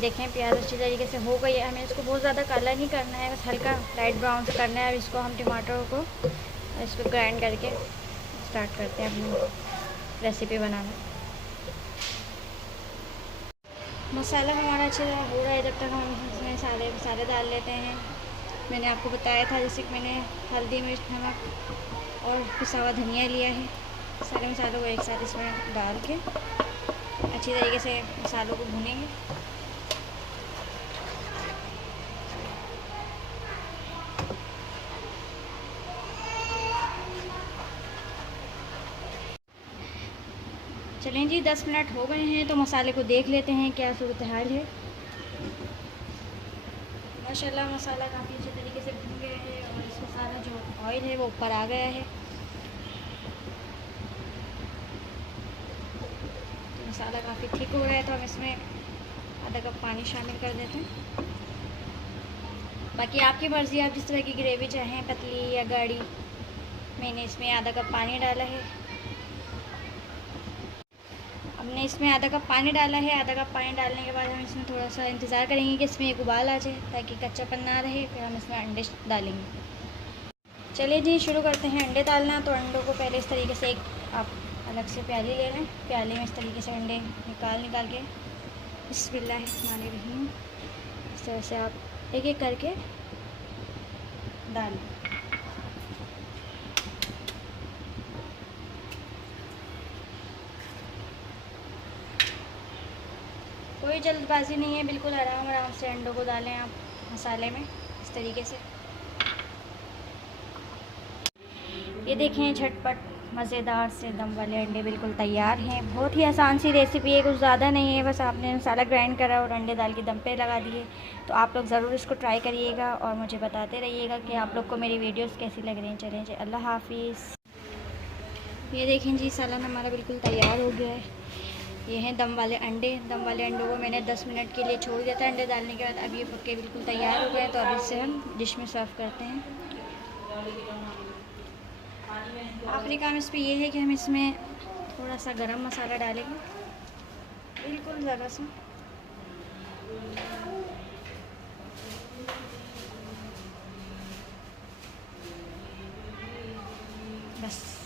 ये देखें प्याज अच्छी तरीके से हो गई है। हमें इसको बहुत ज़्यादा काला नहीं करना है, बस हल्का लाइट ब्राउन से करना है। अब इसको हम टमाटर को इसको ग्राइंड करके स्टार्ट करते हैं अपनी रेसिपी बनाना। मसाला हमारा अच्छी तरह हो रहा है, जब तक हम इसमें सारे मसाले डाल लेते हैं। मैंने आपको बताया था जैसे कि मैंने हल्दी, मिर्च, नमक और पिसा हुआ धनिया लिया है। सारे मसालों को एक साथ इसमें डाल के अच्छी तरीके से मसालों को भूनेंगे। चलें जी, 10 मिनट हो गए हैं तो मसाले को देख लेते हैं क्या सूरत हाल है। माशाल्लाह मसाला काफ़ी अच्छे तरीके से भून गया है और इसमें सारा जो ऑयल है वो ऊपर आ गया है। तो मसाला काफ़ी थिक हो रहा है, तो हम इसमें आधा कप पानी शामिल कर देते हैं। बाकी आपकी मर्ज़ी, आप जिस तरह की ग्रेवी चाहें, पतली या गाढ़ी। मैंने इसमें आधा कप पानी डाला है। हमने इसमें आधा कप पानी डाला है। आधा कप पानी डालने के बाद हम इसमें थोड़ा सा इंतज़ार करेंगे कि इसमें एक उबाल आ जाए, ताकि कच्चापन ना रहे। फिर हम इसमें अंडे डालेंगे। चलिए जी, शुरू करते हैं अंडे डालना। तो अंडों को पहले इस तरीके से एक आप अलग से प्याली ले लें। प्याली में इस तरीके से अंडे निकाल के बिस्मिल्लाहिर्रहमानिर्रहीम इस तरह से आप एक एक करके डालें। कोई जल्दबाजी नहीं है, बिल्कुल आराम आराम से अंडों को डालें आप मसाले में इस तरीके से। ये देखें, झटपट मज़ेदार से दम वाले अंडे बिल्कुल तैयार हैं। बहुत ही आसान सी रेसिपी है, कुछ ज़्यादा नहीं है। बस आपने मसाला ग्राइंड करा और अंडे डाल के दम पे लगा दिए। तो आप लोग ज़रूर इसको ट्राई करिएगा और मुझे बताते रहिएगा कि आप लोग को मेरी वीडियोस कैसी लग रही हैं। चलें जी, अल्लाह हाफिज़। ये देखें जी, सालन हमारा बिल्कुल तैयार हो गया है। ये हैं दम वाले अंडे। दम वाले अंडों को मैंने 10 मिनट के लिए छोड़ दिया था अंडे डालने के बाद। अब ये पक्के बिल्कुल तैयार हो गए, तो अब इससे हम डिश में सर्व करते हैं। आखिरी काम इस पर यह है कि हम इसमें थोड़ा सा गरम मसाला डालेंगे, बिल्कुल ज़रा सा। बस